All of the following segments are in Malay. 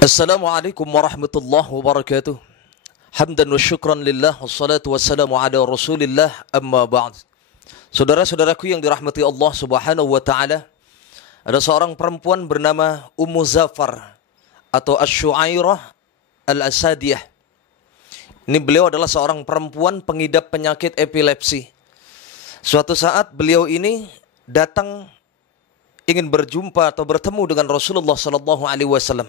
Assalamualaikum warahmatullahi wabarakatuh. Hamdan wa syukran lillah, wassalatu wassalamu ala rasulillah, amma ba'd. Saudara-saudaraku yang dirahmati Allah subhanahu wa ta'ala, ada seorang perempuan bernama Ummu Zafar atau Asy-Syu'airah Al-Asadiyah. Ini beliau adalah seorang perempuan pengidap penyakit epilepsi. Suatu saat beliau ini datang ingin berjumpa atau bertemu dengan Rasulullah sallallahu alaihi wasallam.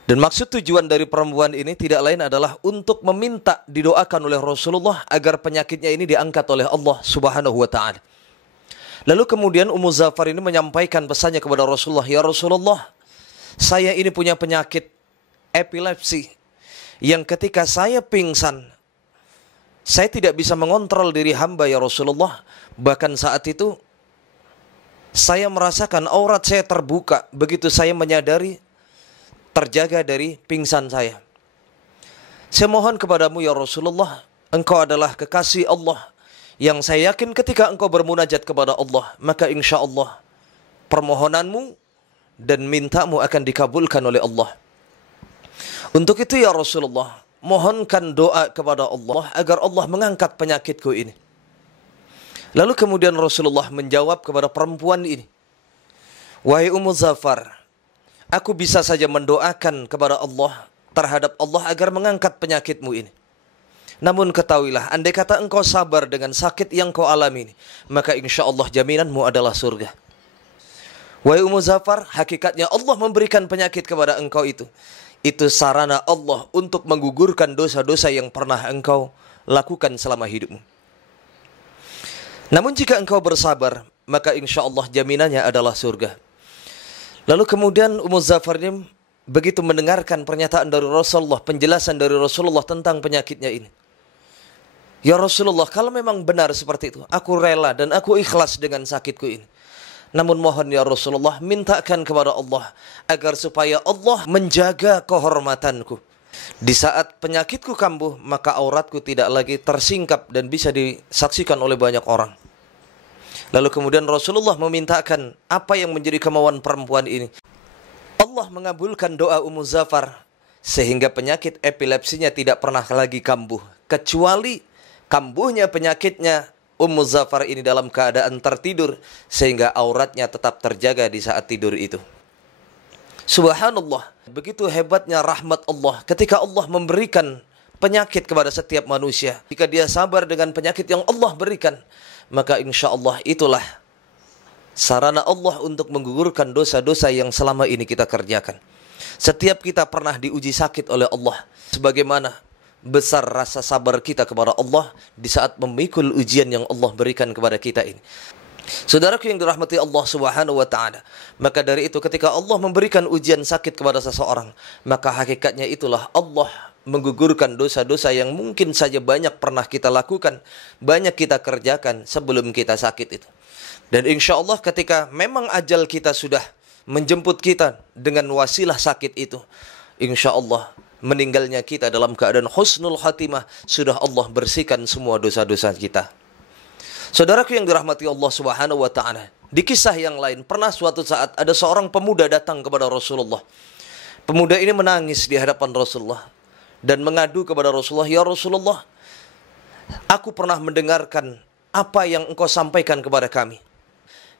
Dan maksud tujuan dari perempuan ini tidak lain adalah untuk meminta didoakan oleh Rasulullah agar penyakitnya ini diangkat oleh Allah subhanahu wa ta'ala. Lalu kemudian Ummu Zafar ini menyampaikan pesannya kepada Rasulullah, "Ya Rasulullah, saya ini punya penyakit epilepsi yang ketika saya pingsan, saya tidak bisa mengontrol diri hamba ya Rasulullah. Bahkan saat itu saya merasakan aurat saya terbuka begitu saya menyadari terjaga dari pingsan saya. Saya mohon kepadamu ya Rasulullah, engkau adalah kekasih Allah yang saya yakin ketika engkau bermunajat kepada Allah, maka insya Allah permohonanmu dan mintamu akan dikabulkan oleh Allah. Untuk itu ya Rasulullah, mohonkan doa kepada Allah agar Allah mengangkat penyakitku ini." Lalu kemudian Rasulullah menjawab kepada perempuan ini, "Wahai Ummu Zafar, aku bisa saja mendoakan kepada Allah terhadap Allah agar mengangkat penyakitmu ini. Namun ketahuilah, andai kata engkau sabar dengan sakit yang kau alami ini, maka insya Allah jaminanmu adalah surga." Wahai Ummu Zafar, hakikatnya Allah memberikan penyakit kepada engkau itu sarana Allah untuk menggugurkan dosa-dosa yang pernah engkau lakukan selama hidupmu. Namun jika engkau bersabar, maka insya Allah jaminannya adalah surga. Lalu kemudian Ummu Zafar ini begitu mendengarkan pernyataan dari Rasulullah, penjelasan dari Rasulullah tentang penyakitnya ini. "Ya Rasulullah, kalau memang benar seperti itu, aku rela dan aku ikhlas dengan sakitku ini. Namun mohon ya Rasulullah, mintakan kepada Allah agar supaya Allah menjaga kehormatanku. Di saat penyakitku kambuh, maka auratku tidak lagi tersingkap dan bisa disaksikan oleh banyak orang." Lalu kemudian Rasulullah memintakan apa yang menjadi kemauan perempuan ini. Allah mengabulkan doa Ummu Zafar sehingga penyakit epilepsinya tidak pernah lagi kambuh. Kecuali kambuhnya penyakitnya Ummu Zafar ini dalam keadaan tertidur sehingga auratnya tetap terjaga di saat tidur itu. Subhanallah, begitu hebatnya rahmat Allah ketika Allah memberikan penyakit kepada setiap manusia. Jika dia sabar dengan penyakit yang Allah berikan, maka insya Allah itulah sarana Allah untuk menggugurkan dosa-dosa yang selama ini kita kerjakan. Setiap kita pernah diuji sakit oleh Allah. Sebagaimana besar rasa sabar kita kepada Allah di saat memikul ujian yang Allah berikan kepada kita ini. Saudaraku yang dirahmati Allah subhanahu wa ta'ala, maka dari itu ketika Allah memberikan ujian sakit kepada seseorang, maka hakikatnya itulah Allah menggugurkan dosa-dosa yang mungkin saja banyak pernah kita lakukan, banyak kita kerjakan sebelum kita sakit itu. Dan insya Allah ketika memang ajal kita sudah menjemput kita dengan wasilah sakit itu, insya Allah meninggalnya kita dalam keadaan husnul khatimah, sudah Allah bersihkan semua dosa-dosa kita. Saudaraku yang dirahmati Allah subhanahu wa ta'ala, di kisah yang lain pernah suatu saat ada seorang pemuda datang kepada Rasulullah. Pemuda ini menangis di hadapan Rasulullah dan mengadu kepada Rasulullah, "Ya Rasulullah, aku pernah mendengarkan apa yang engkau sampaikan kepada kami.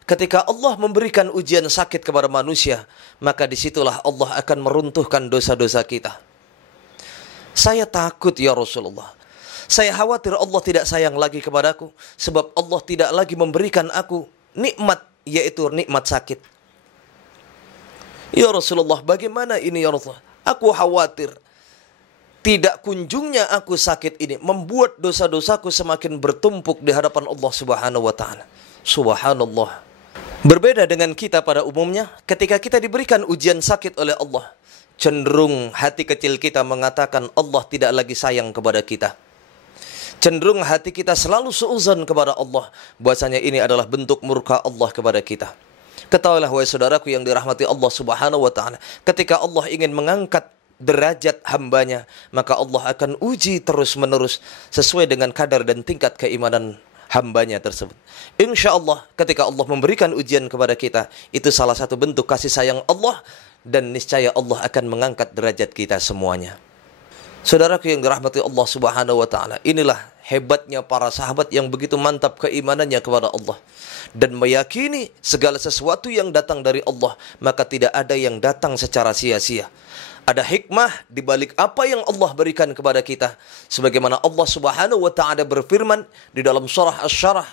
Ketika Allah memberikan ujian sakit kepada manusia, maka disitulah Allah akan meruntuhkan dosa-dosa kita. Saya takut ya Rasulullah. Saya khawatir Allah tidak sayang lagi kepadaku, sebab Allah tidak lagi memberikan aku nikmat, yaitu nikmat sakit." "Ya Rasulullah, bagaimana ini ya Rasulullah? Aku khawatir tidak kunjungnya aku sakit ini membuat dosa-dosaku semakin bertumpuk di hadapan Allah subhanahu wa ta'ala." Subhanallah. Berbeda dengan kita pada umumnya, ketika kita diberikan ujian sakit oleh Allah, cenderung hati kecil kita mengatakan Allah tidak lagi sayang kepada kita. Cenderung hati kita selalu seuzon kepada Allah, bahwasanya ini adalah bentuk murka Allah kepada kita. Ketahuilah wahai saudaraku yang dirahmati Allah subhanahu wa ta'ala, ketika Allah ingin mengangkat derajat hambanya, maka Allah akan uji terus menerus sesuai dengan kadar dan tingkat keimanan hambanya tersebut. Insya Allah ketika Allah memberikan ujian kepada kita, itu salah satu bentuk kasih sayang Allah dan niscaya Allah akan mengangkat derajat kita semuanya. Saudaraku yang dirahmati Allah Subhanahu wa taala, inilah hebatnya para sahabat yang begitu mantap keimanannya kepada Allah dan meyakini segala sesuatu yang datang dari Allah, maka tidak ada yang datang secara sia-sia. Ada hikmah di balik apa yang Allah berikan kepada kita. Sebagaimana Allah Subhanahu wa taala berfirman di dalam surah Asy-Syarah,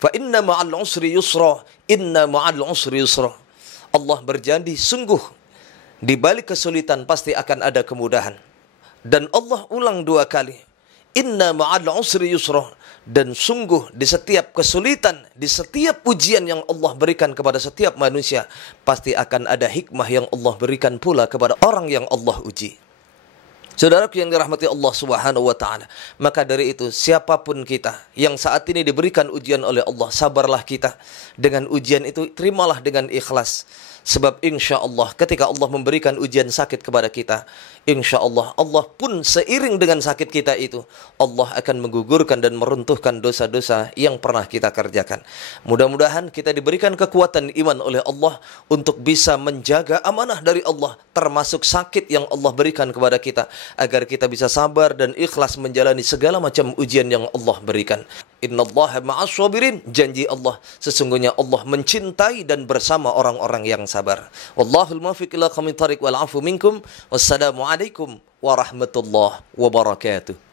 "Fa inna ma'al usri yusra, inna ma'al usri yusra." Allah berjanji, sungguh di balik kesulitan pasti akan ada kemudahan. Dan Allah ulang 2 kali, "Inna ma'al usri yusra." Dan sungguh di setiap kesulitan, di setiap ujian yang Allah berikan kepada setiap manusia, pasti akan ada hikmah yang Allah berikan pula kepada orang yang Allah uji. Saudaraku yang dirahmati Allah Subhanahu wa taala, maka dari itu siapapun kita yang saat ini diberikan ujian oleh Allah, sabarlah kita dengan ujian itu, terimalah dengan ikhlas. Sebab insya Allah ketika Allah memberikan ujian sakit kepada kita, insya Allah Allah pun seiring dengan sakit kita itu, Allah akan menggugurkan dan meruntuhkan dosa-dosa yang pernah kita kerjakan. Mudah-mudahan kita diberikan kekuatan iman oleh Allah untuk bisa menjaga amanah dari Allah, termasuk sakit yang Allah berikan kepada kita, agar kita bisa sabar dan ikhlas menjalani segala macam ujian yang Allah berikan. Innallaha ma'as sabirin, janji Allah, sesungguhnya Allah mencintai dan bersama orang-orang yang sabar. Wallahul muwaffiq ila aqwamit thariq wal 'afu minkum. Wassalamu alaikum warahmatullahi wabarakatuh.